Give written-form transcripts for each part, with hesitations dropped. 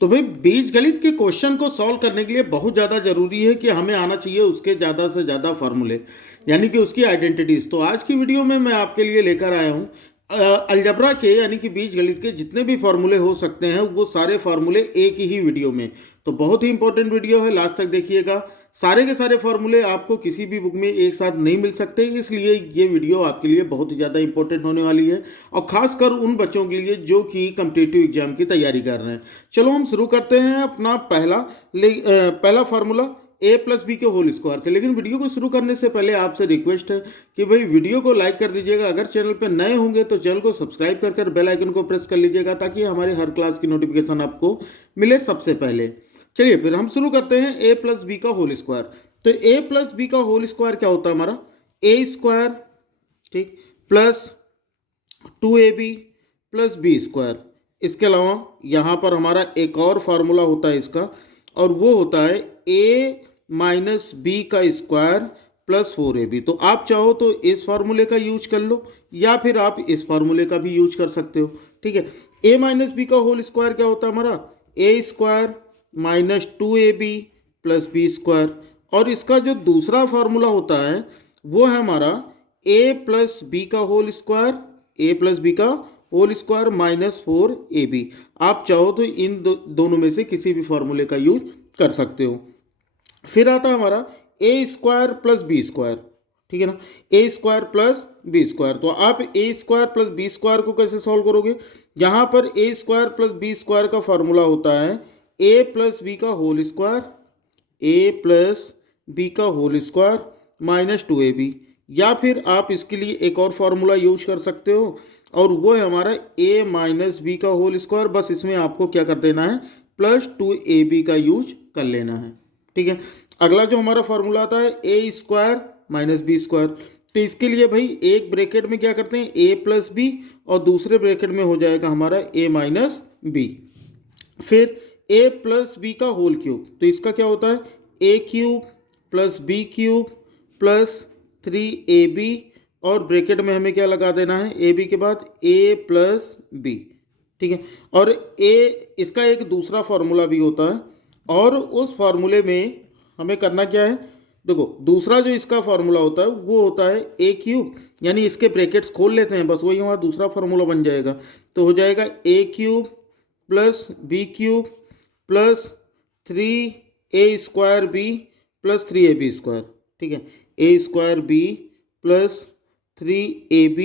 तो भाई बीजगणित के क्वेश्चन को सॉल्व करने के लिए बहुत ज़्यादा ज़रूरी है कि हमें आना चाहिए उसके ज़्यादा से ज़्यादा फार्मूले, यानी कि उसकी आइडेंटिटीज। तो आज की वीडियो में मैं आपके लिए लेकर आया हूँ अलजबरा के, यानी कि बीजगणित के जितने भी फार्मूले हो सकते हैं वो सारे फार्मूले एक ही वीडियो में। तो बहुत ही इंपॉर्टेंट वीडियो है, लास्ट तक देखिएगा। सारे के सारे फार्मूले आपको किसी भी बुक में एक साथ नहीं मिल सकते, इसलिए ये वीडियो आपके लिए बहुत ही ज़्यादा इंपॉर्टेंट होने वाली है, और खासकर उन बच्चों के लिए जो कि कॉम्पिटिटिव एग्जाम की तैयारी कर रहे हैं। चलो हम शुरू करते हैं अपना पहला फार्मूला ए प्लस बी के होल स्क्वायर से। लेकिन वीडियो को शुरू करने से पहले आपसे रिक्वेस्ट है कि भाई वीडियो को लाइक कर दीजिएगा। अगर चैनल पर नए होंगे तो चैनल को सब्सक्राइब कर बेल आइकन को प्रेस कर लीजिएगा, ताकि हमारे हर क्लास की नोटिफिकेशन आपको मिले सबसे पहले। चलिए फिर हम शुरू करते हैं ए प्लस बी का होल स्क्वायर। तो ए प्लस बी का होल स्क्वायर क्या होता है हमारा? ए स्क्वायर, ठीक, plus 2ab plus B square. इसके अलावा यहाँ पर हमारा एक और फार्मूला होता है इसका, और वो होता है ए माइनस बी का स्क्वायर प्लस 4ab। तो आप चाहो तो इस फार्मूले का यूज कर लो, या फिर आप इस फार्मूले का भी यूज कर सकते हो, ठीक है। ए माइनस बी का होल स्क्वायर क्या होता है हमारा? A square minus 2ab plus B square. और इसका जो दूसरा फार्मूला होता है वो है हमारा ए प्लस बी का whole square, A plus B का होल स्क्वायर माइनस 4ab। आप चाहो तो इन दोनों में से किसी भी फार्मूले का यूज कर सकते हो। फिर आता है हमारा A square plus B square, ठीक है ना, ए स्क्वायर प्लस बी स्क्वायर। तो आप ए स्क्वायर प्लस बी स्क्वायर को कैसे सॉल्व करोगे? यहाँ पर ए स्क्वायर प्लस बी स्क्वायर का फार्मूला होता है ए प्लस बी का whole square, A plus B का होल स्क्वायर माइनस 2ab। या फिर आप इसके लिए एक और फार्मूला यूज कर सकते हो, और वो है हमारा ए माइनस बी का होल स्क्वायर। बस इसमें आपको क्या कर देना है? प्लस 2ab का यूज कर लेना है, ठीक है। अगला जो हमारा फार्मूला आता है A square minus B square. तो इसके लिए भाई एक ब्रैकेट में क्या करते हैं? ए प्लस बी, और दूसरे ब्रैकेट में हो जाएगा हमारा ए माइनस बी। फिर ए प्लस बी का होल क्यूब। तो इसका क्या होता है? A cube plus B cube plus 3ab, और ब्रैकेट में हमें क्या लगा देना है? ए बी के बाद ए प्लस बी, ठीक है। और ए, इसका एक दूसरा फार्मूला भी होता है, और उस फार्मूले में हमें करना क्या है? देखो, दूसरा जो इसका फार्मूला होता है वो होता है ए क्यूब, यानी इसके ब्रैकेट्स खोल लेते हैं, बस वही हमारा दूसरा फार्मूला बन जाएगा। तो हो जाएगा A cube plus B cube plus 3a square B plus 3ab square, ठीक है। A square B plus 3ab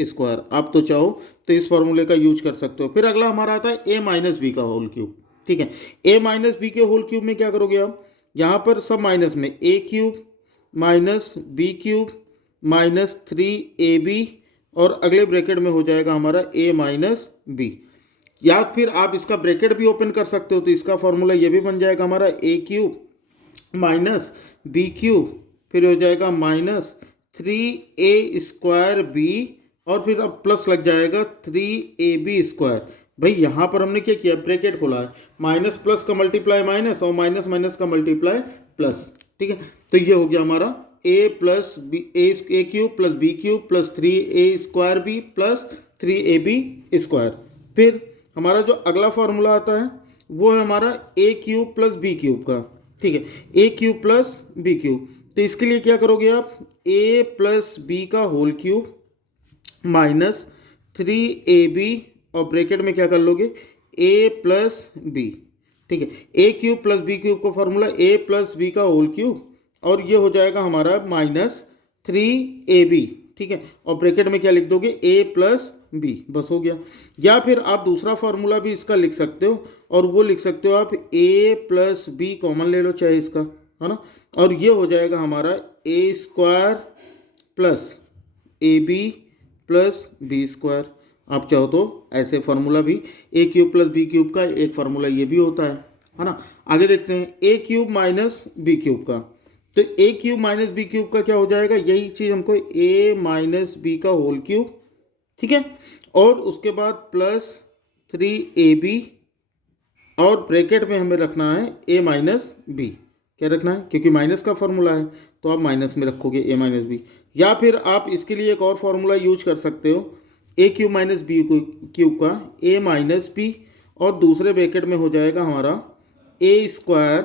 square. आप तो चाहो तो इस फार्मूले का यूज कर सकते हो। फिर अगला हमारा आता है ए माइनस बी का होल क्यूब, ठीक है। ए माइनस बी के होल क्यूब में क्या करोगे आप? यहाँ पर सब माइनस में A cube minus B cube minus 3ab, और अगले ब्रैकेट में हो जाएगा हमारा ए माइनस बी। या फिर आप इसका ब्रैकेट भी ओपन कर सकते हो, तो इसका फॉर्मूला ये भी बन जाएगा हमारा ए क्यूब माइनस बी क्यूब, फिर हो जाएगा माइनस 3a स्क्वायर बी, और फिर अब प्लस लग जाएगा 3ab स्क्वायर। भाई यहाँ पर हमने क्या किया? ब्रैकेट खोला है, माइनस प्लस का मल्टीप्लाई माइनस, और माइनस माइनस का मल्टीप्लाई प्लस, ठीक है। तो ये हो गया हमारा A plus B, A cube plus B cube plus 3a square B plus 3ab square. फिर हमारा जो अगला फार्मूला आता है वो है हमारा ए क्यूब प्लस बी क्यूब का, ठीक है, A cube plus B cube. तो इसके लिए क्या करोगे आप? ए प्लस बी का होल क्यूब माइनस 3ab, और ब्रैकेट में क्या कर लोगे? ए प्लस बी, ठीक है। A cube plus B cube का फॉर्मूला ए प्लस बी का होल क्यूब, और ये हो जाएगा हमारा माइनस 3ab, ठीक है। और ब्रैकेट में क्या लिख दोगे? ए प्लस बी, बस हो गया। या फिर आप दूसरा फार्मूला भी इसका लिख सकते हो, और वो लिख सकते हो आप ए प्लस बी कॉमन ले लो चाहे इसका, है ना, और ये हो जाएगा हमारा A square plus A B plus B square. आप चाहो तो ऐसे फार्मूला भी, A cube plus B cube का एक फार्मूला ये भी होता है ना। आगे देखते हैं ए क्यूब माइनस बी क्यूब का। तो ए क्यूब माइनस बी क्यूब का क्या हो जाएगा? यही चीज़ हमको ए माइनस बी का होल क्यूब, ठीक है, और उसके बाद प्लस 3ab, और ब्रैकेट में हमें रखना है ए माइनस बी। क्या रखना है? क्योंकि माइनस का फॉर्मूला है तो आप माइनस में रखोगे ए माइनस बी। या फिर आप इसके लिए एक और फार्मूला यूज कर सकते हो, ए क्यूब माइनस बी क्यूब का ए माइनस बी, और दूसरे ब्रैकेट में हो जाएगा हमारा A square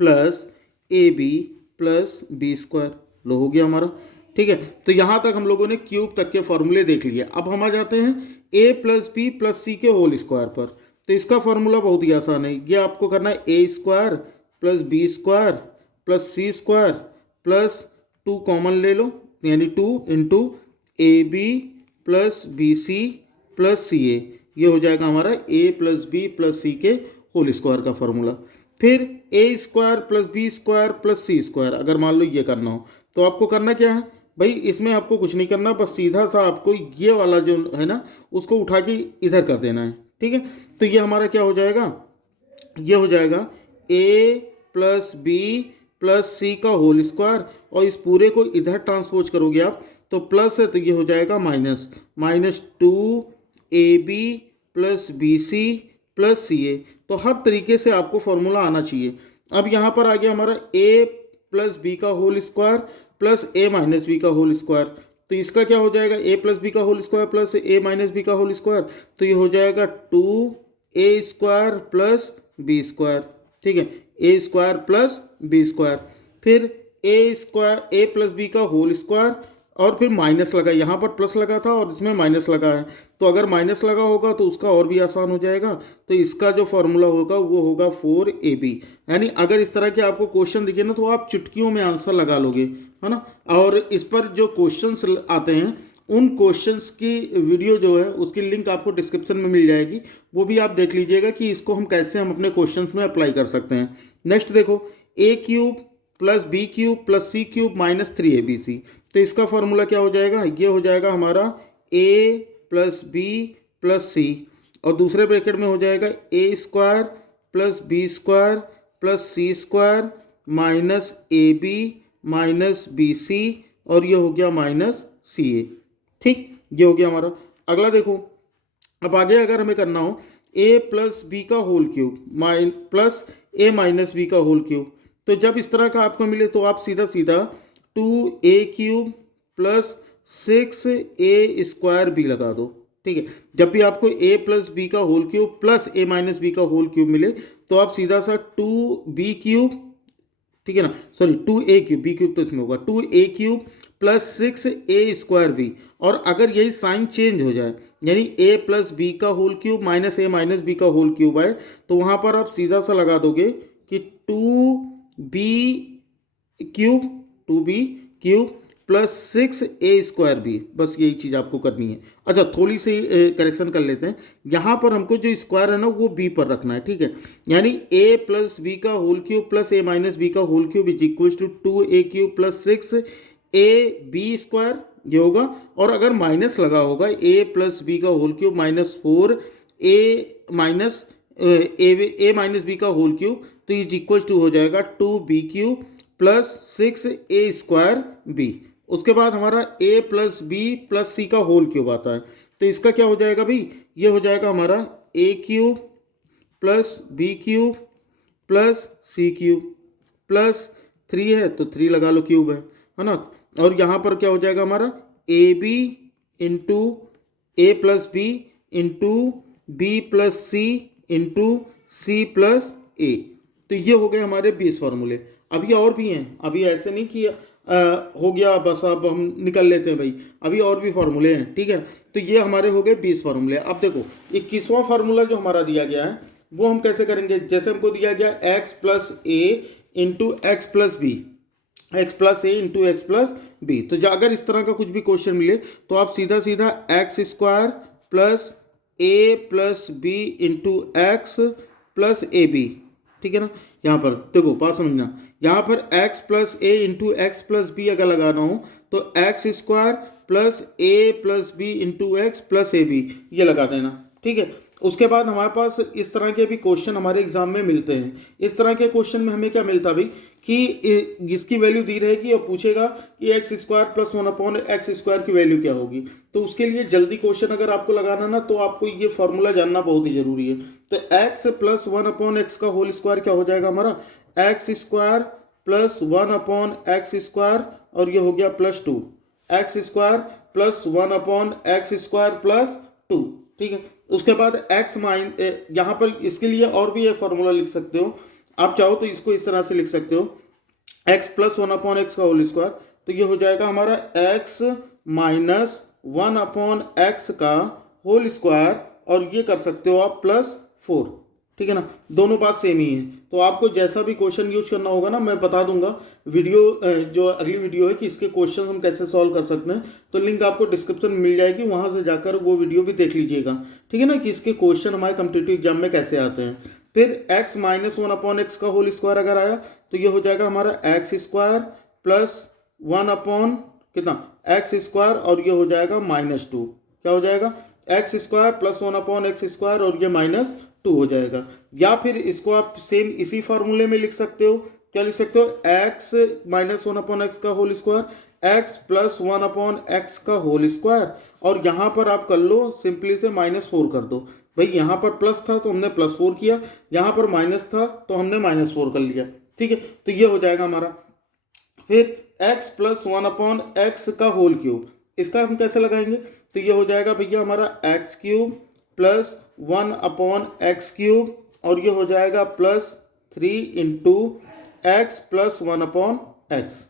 plus A B plus B square. लो हो गया हमारा। ठीक है, तो यहाँ तक हम लोगों ने क्यूब तक के फॉर्मूले देख लिए। अब हम आ जाते हैं A plus B plus C के होल स्क्वायर पर। तो इसका फॉर्मूला बहुत ही आसान है। ये आपको करना है A square plus B square plus C square plus 2 common ले लो, यानी 2 into A B plus B C plus C A. ये हो जाएगा हमारा A plus B plus C के होल स्क्वायर का फॉर्मूला। फिर A square plus B square plus C square, अगर मान लो ये करना हो तो आपको करना क्या है भाई, इसमें आपको कुछ नहीं करना, बस सीधा सा आपको ये वाला जो है ना उसको उठा के इधर कर देना है। ठीक है, तो ये हमारा क्या हो जाएगा, ये हो जाएगा ए प्लस बी प्लस सी का होल स्क्वायर, और इस पूरे को इधर ट्रांसपोज करोगे आप तो प्लस है, तो ये हो जाएगा minus, minus 2 A B plus B C plus C A. तो हर तरीके से आपको फॉर्मूला आना चाहिए। अब यहाँ पर आ गया हमारा ए प्लस बी का whole square plus A minus B का होल स्क्वायर। तो इसका क्या हो जाएगा, ए प्लस बी का whole square plus A minus B का होल स्क्वायर, तो ये हो जाएगा 2a square plus B square. ठीक है, A square plus B square. फिर A square A plus B का होल स्क्वायर, और फिर माइनस लगा, यहाँ पर प्लस लगा था और इसमें माइनस लगा है, तो अगर माइनस लगा होगा तो उसका और भी आसान हो जाएगा। तो इसका जो फॉर्मूला होगा वो होगा 4ab। यानी अगर इस तरह के आपको क्वेश्चन दिखे ना तो आप चुटकियों में आंसर लगा लोगे, है ना। और इस पर जो क्वेश्चंस आते हैं उन क्वेश्चंस की वीडियो जो है उसकी लिंक आपको डिस्क्रिप्शन में मिल जाएगी, वो भी आप देख लीजिएगा कि इसको हम कैसे हम अपने क्वेश्चंस में अप्लाई कर सकते हैं। नेक्स्ट देखो, A cube plus B cube plus C cube minus 3abc। तो इसका फॉर्मूला क्या हो जाएगा, ये हो जाएगा हमारा a plus B plus C, और दूसरे ब्रैकेट में हो जाएगा A square plus B square plus C square minus A B minus B C, और ये हो गया माइनस सी ए। ठीक, ये हो गया हमारा। अगला देखो, अब आगे अगर हमें करना हो a प्लस बी का whole cube plus A minus B का होल क्यूब, तो जब इस तरह का आपको मिले तो आप सीधा सीधा 2a cube plus 6a square B लगा दो। ठीक है, जब भी आपको a प्लस बी का whole cube plus A minus B का होल क्यूब मिले तो आप सीधा सा 2b क्यूब, ठीक है ना, sorry 2a cube, B cube तो इसमें होगा 2a cube plus 6a square B. और अगर यही साइन चेंज हो जाए, यानी a प्लस बी का whole cube minus A minus B का होल क्यूब आए, तो वहाँ पर आप सीधा सा लगा दोगे कि 2b cube plus 6a square B. बस यही चीज़ आपको करनी है। अच्छा, थोड़ी सी करेक्शन कर लेते हैं, यहाँ पर हमको जो स्क्वायर है ना वो b पर रखना है। ठीक है, यानी a प्लस बी का whole cube plus A minus B का whole cube is equal to 2a cube plus 6ab square, ये होगा। और अगर माइनस लगा होगा a प्लस बी का whole cube minus 4a minus A minus B का होल क्यूब, तो इज इक्वल टू हो जाएगा 2b cube plus 6a square B. उसके बाद हमारा a प्लस बी प्लस सी का होल क्यूब आता है, तो इसका क्या हो जाएगा भाई, ये हो जाएगा हमारा a cube plus B cube plus C cube plus 3 है तो 3 लगा लो, क्यूब है ना। और यहाँ पर क्या हो जाएगा हमारा A B into A plus B into B plus C into C plus A. तो ये हो गए हमारे 20 फार्मूले। अभी और भी हैं, अभी ऐसे नहीं कि हो गया बस अब हम निकल लेते हैं भाई, अभी और भी फार्मूले हैं। ठीक है, तो ये हमारे हो गए 20 फार्मूले। अब देखो 21वां फार्मूला जो हमारा दिया गया है वो हम कैसे करेंगे, जैसे हमको दिया गया x plus A into X plus B, X plus A into X plus B. तो अगर इस तरह का कुछ भी क्वेश्चन मिले तो आप सीधा सीधा X square plus A plus B into X plus A B, ठीक है ना। यहाँ पर देखो बात समझना, यहाँ पर x plus A into X plus B अगर लगाना हो तो X square plus A plus B into X plus A B, ये लगा देना। ठीक है, उसके बाद हमारे पास इस तरह के भी क्वेश्चन हमारे एग्जाम में मिलते हैं। इस तरह के क्वेश्चन में हमें क्या मिलता भाई कि इसकी वैल्यू दी रहेगी और पूछेगा कि x square plus 1/x square की वैल्यू क्या होगी। तो उसके लिए जल्दी क्वेश्चन अगर आपको लगाना ना तो आपको ये फॉर्मूला जानना बहुत ही जरूरी है। तो x प्लस 1/x का होल स्क्वायर क्या हो जाएगा हमारा, x square plus 1/x square, और ये हो गया plus 2, x square plus 1/x square plus 2। ठीक है, उसके बाद एक्स यहाँ पर इसके लिए और भी एक फार्मूला लिख सकते हो, आप चाहो तो इसको इस तरह से लिख सकते हो, x plus one upon X का होल स्क्वायर, तो ये हो जाएगा हमारा x minus one upon X का होल स्क्वायर, और ये कर सकते हो आप प्लस 4। ठीक है ना, दोनों बात सेम ही है। तो आपको जैसा भी क्वेश्चन यूज करना होगा ना, मैं बता दूंगा वीडियो, जो अगली वीडियो है कि इसके क्वेश्चन हम कैसे सॉल्व कर सकते हैं, तो लिंक आपको डिस्क्रिप्शन में मिल जाएगी, वहां से जाकर वो वीडियो भी देख लीजिएगा। ठीक है ना, कि इसके क्वेश्चन हमारे कॉम्पिटिटिव एग्जाम में कैसे आते हैं। फिर x minus one upon X का होल स्क्वायर अगर आया तो ये हो जाएगा हमारा x square plus one upon कितना एक्स स्क्वायर, और ये हो जाएगा -2। क्या हो जाएगा, x square plus one upon X square, और ये -2 हो जाएगा। या फिर इसको आप सेम इसी फार्मूले में लिख सकते हो, क्या लिख सकते हो, X minus one upon X का whole square, X plus one upon X का होल स्क्वायर, और यहाँ पर आप कर लो सिंपली से -4 कर दो। भाई यहाँ पर प्लस था तो हमने +4 किया, यहाँ पर माइनस था तो हमने -4 कर लिया। ठीक है, तो ये हो जाएगा हमारा। फिर x plus one upon X का होल क्यूब, इसका हम कैसे लगाएंगे, तो ये हो जाएगा भैया हमारा x cube plus one upon x cube, और ये हो जाएगा +3 into X plus one upon x.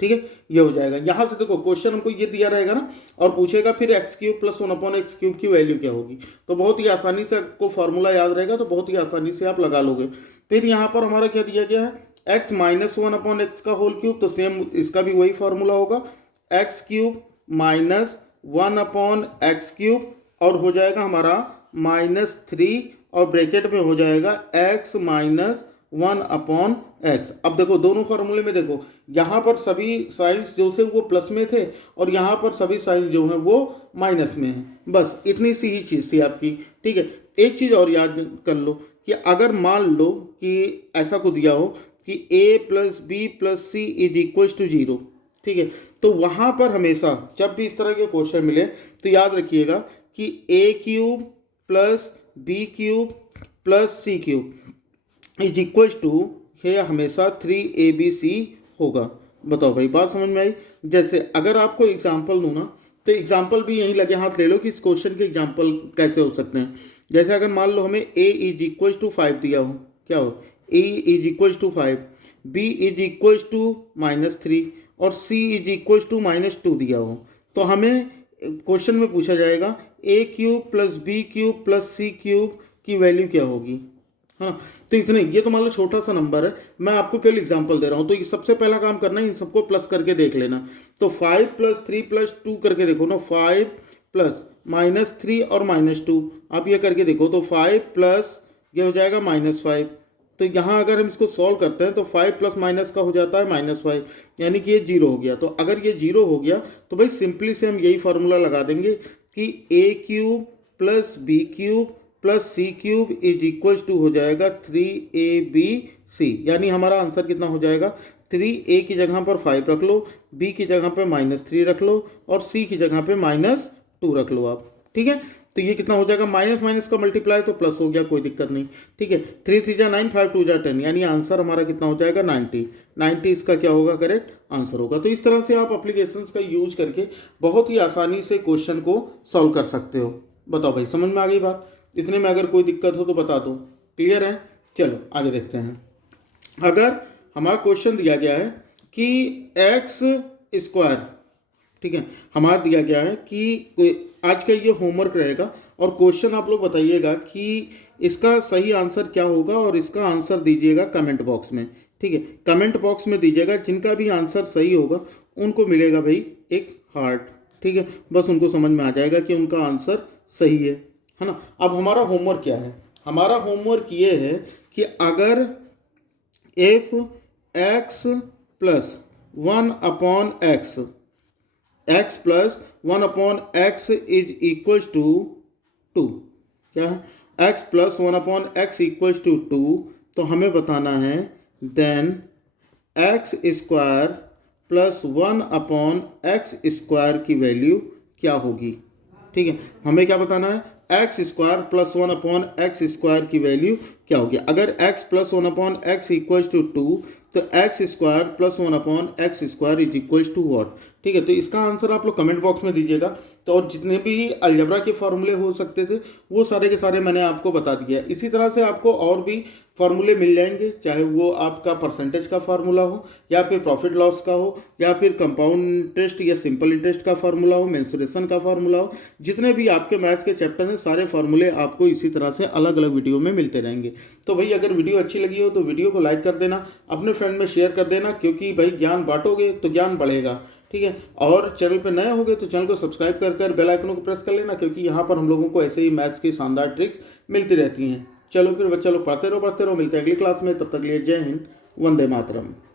ठीक है, ये हो जाएगा। यहाँ से देखो क्वेश्चन हमको ये दिया रहेगा ना, और पूछेगा फिर x cube plus one upon x cube की वैल्यू क्या होगी, तो बहुत ही आसानी से आपको फॉर्मूला याद रहेगा, तो बहुत ही आसानी से आप लगा लोगे। फिर यहाँ पर हमारा क्या दिया गया है, x minus one upon X का होल क्यूब, तो सेम इसका भी वही फॉर्मूला होगा, x cube minus one upon x cube, और हो जाएगा हमारा -3, और ब्रैकेट में हो जाएगा x minus one upon x. अब देखो दोनों फॉर्मूले में देखो, यहाँ पर सभी साइंस जो थे वो प्लस में थे, और यहाँ पर सभी साइंस जो हैं वो माइनस में हैं। बस इतनी सी ही चीज़ थी आपकी। ठीक है, एक चीज़ और याद कर लो कि अगर मान लो कि ऐसा को दिया हो कि a plus B plus C is equals to 0, ठीक है, तो वहाँ पर हमेशा जब भी इस तरह के क्वेश्चन मिले तो याद रखिएगा कि a cube plus B cube plus C cube is equals to है हमेशा 3abc होगा। बताओ भाई, बात समझ में आई। जैसे अगर आपको एग्जाम्पल दूँ ना, तो एग्जाम्पल भी यहीं लगे हाथ ले लो कि इस क्वेश्चन के एग्जाम्पल कैसे हो सकते हैं। जैसे अगर मान लो हमें a इज इक्वल्स टू 5 दिया हो, क्या हो, a is equals to 5, b is equals to -3, और c इज इक्वल्स टू -2 दिया हो, तो हमें क्वेश्चन में पूछा जाएगा a cube plus B cube plus C cube की वैल्यू क्या होगी। हाँ, तो इतने, ये तो मान लो छोटा सा नंबर है, मैं आपको केवल एग्जांपल दे रहा हूँ। तो ये सबसे पहला काम करना है, इन सबको प्लस करके देख लेना। तो 5 + 3 + 2 करके देखो ना, 5 प्लस -3 और -2, आप ये करके देखो, तो 5 प्लस ये हो जाएगा -5। तो यहाँ अगर हम इसको सॉल्व करते हैं तो 5 प्लस माइनस का हो जाता है -5, यानी कि ये 0 हो गया। तो अगर ये 0 हो गया तो भाई सिंपली से हम यही फार्मूला लगा देंगे कि a cube plus B cube plus C cube is equals to हो जाएगा 3abc, यानी हमारा आंसर कितना हो जाएगा, 3a की जगह पर 5 रख लो, b की जगह पर -3 रख लो, और c की जगह पर -2 रख लो आप। ठीक है, तो ये कितना हो जाएगा, माइनस माइनस का मल्टीप्लाई तो प्लस हो गया, कोई दिक्कत नहीं। ठीक है, 3 3 जा 9, 5 2 जा 10, यानी आंसर हमारा कितना हो जाएगा 90 इसका क्या होगा, करेक्ट आंसर होगा। तो इस तरह से आप एप्लीकेशंस का यूज करके बहुत ही आसानी से क्वेश्चन को सॉल्व कर सकते हो। बताओ भाई, समझ में आ गई बात। इतने में अगर कोई दिक्कत हो तो बता दो। क्लियर है, चलो आगे देखते हैं। अगर हमारा क्वेश्चन दिया गया है कि एक्स स्क्वायर, ठीक है, हमारा दिया गया है कि आज का ये होमवर्क रहेगा, और क्वेश्चन आप लोग बताइएगा कि इसका सही आंसर क्या होगा, और इसका आंसर दीजिएगा कमेंट बॉक्स में। ठीक है, कमेंट बॉक्स में दीजिएगा, जिनका भी आंसर सही होगा उनको मिलेगा भाई एक हार्ट। ठीक है, बस उनको समझ में आ जाएगा कि उनका आंसर सही है ना। अब हमारा होमवर्क क्या है, हमारा होमवर्क ये है कि अगर F X plus 1 upon X, x plus 1 upon X is equals to 2, क्या है, x plus 1 upon X equals to 2, तो हमें बताना है then X square plus 1 upon X square की वैल्यू क्या होगी। ठीक है, हमें क्या बताना है, X square plus 1 upon X square की वैल्यू क्या होगी। अगर x plus 1 upon X equals to 2, तो X square plus 1/x² is equals to what. ठीक है, तो इसका आंसर आप लोग कमेंट बॉक्स में दीजिएगा। तो और जितने भी अलजबरा के फॉर्मूले हो सकते थे वो सारे के सारे मैंने आपको बता दिया। इसी तरह से आपको और भी फॉर्मूले मिल जाएंगे, चाहे वो आपका परसेंटेज का फार्मूला हो, या फिर प्रॉफिट लॉस का हो, या फिर कंपाउंड इंटरेस्ट या सिंपल इंटरेस्ट का फार्मूला हो, मेंसुरेशन का फार्मूला हो। जितने भी आपके मैथ्स के चैप्टर हैं सारे फार्मूले आपको इसी तरह से अलग अलग वीडियो में मिलते रहेंगे। तो भाई अगर वीडियो अच्छी लगी हो तो वीडियो को लाइक कर देना, अपने फ्रेंड में शेयर कर देना, क्योंकि भाई ज्ञान बांटोगे तो ज्ञान बढ़ेगा। ठीक है, और चैनल पे नए होगे तो चैनल को सब्सक्राइब कर बेल आइकन को प्रेस कर लेना, क्योंकि यहाँ पर हम लोगों को ऐसे ही मैथ्स की शानदार ट्रिक्स मिलती रहती हैं। चलो फिर बच्चा लोग पढ़ते रहो, मिलते हैं अगली क्लास में। तब तक लिए जय हिंद, वंदे मातरम।